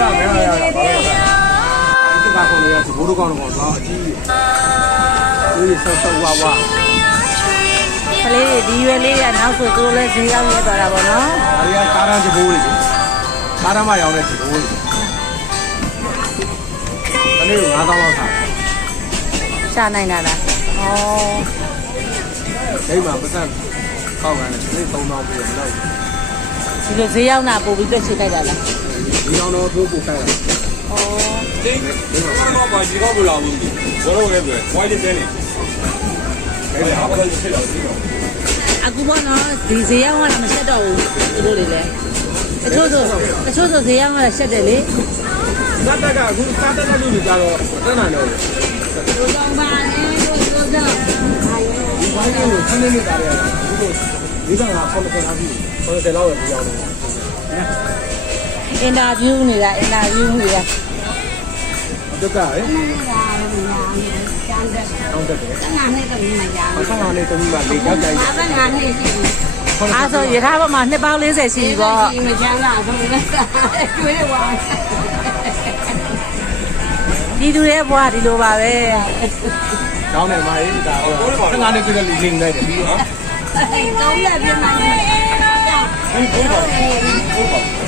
ရမယ်ရရပါလို့ဒီကောင်ကောင်လေးကဒီဘိုးတို့ကောင်တော့တော့အကြီးကြီးဆောက်ဆောက်ဝါဝါကလေးဒီရွယ်လေးကနောက်ဆိုသူတို့လည်းဈေးရောက်နေသွားတာပေါ့နော်ဒါတွေကကာရန်ဒီဘိုးလေးကာရမရောင်းတဲ့ဒီဘိုးလေးကလေးကို9000လောက်စားရှာနိုင်တာလားဩဒိတ်မှာပတ်သက်ကောက်ရတယ်ကလေး3000ပြည့်လောက်ဒီလိုဈေးရောက်တာပို့ပြီးတွေ့ချိလိုက်တာလား ဒီအောင်တော့သူ့ကိုတိုက်တာဩတင်းကတော့ဘာကြီးကောက်ဘူးလားမသိဘူးဘောတော့လည်းပဲဝိုင်းတဲ့နေအဲ့ဒါအားလုံးဖြစ်လာပြီအခုဘောနော်ဒီဈေးရောင်းကမဆက်တော့ဘူးသူတို့တွေလည်းအချို့ဆိုအချို့ဆိုဈေးရောင်းကဆက်တယ်လေစတက်ကအခုစတက်တဲ့လူတွေကတော့တက်နိုင်တော့ဘူးတို့တော့ပါနဲ့တို့တို့တော့ဒီဘိုင်းကိုဆင်းနေတာလေအခုတို့ဒီကောင်ကခေါ်တဲ့ကောင်ကြီးခေါ်တဲ့လောက်ပဲပြောင်းတယ် အင်တာဗျူးနေတာအင်တာဗျူးနေတာဒုက္ခရယ်တောင်းတက်တယ်ငါနဲ့တုံးမှရအောင်ဆန်းလာနေတုံးမှလေကြောက်ကြိုက်ဘာသာငါနဲ့ရှိပြီအားဆိုရထားဘက်မှာနှစ်ပေါင်း40ရှိပြီပေါ့ဒီမချမ်းသာဆုံးလက်တွေ့ရပါဒီသူရဲ့ဘွားဒီလိုပါပဲကောင်းတယ်မာရေးဒါဟုတ်ငါနဲ့တွေ့တဲ့လူလိမ့်လိုက်တယ်ပြီးတော့ကောင်းလက်ပြန်လာတယ်ဘုရားဘုရား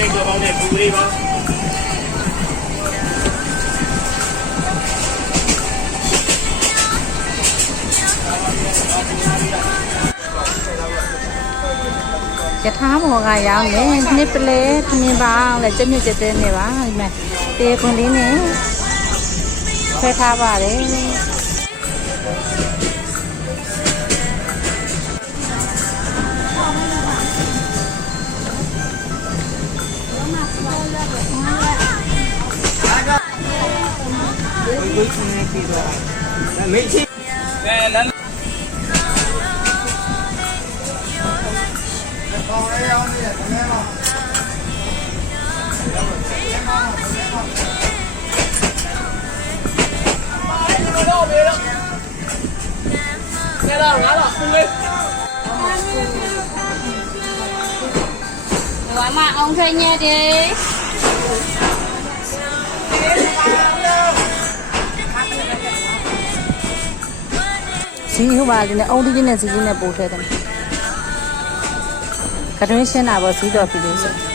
ကျဲကြောပေါင်းတဲ့ပူလေးပါရထားမော်ကရောင်းတယ်နှစ်ပလဲခင်းပါအောင်လဲကျက်မြက်ကျက်တဲ့နေပါဒီမှာတေခွန်လေးနဲ့ဖဲထားပါတယ် nghe đâu ngã lọ cung đi Gói mạng ông thuê nha đi. ယ်စီဟိုပါလေးနဲ့အုံးတီးလေးနဲ့စီကြီးနဲ့ပို့ထဲတယ်ကတွင်းရှင်းတာပေါ့စီးတော့ပြီလို့ဆို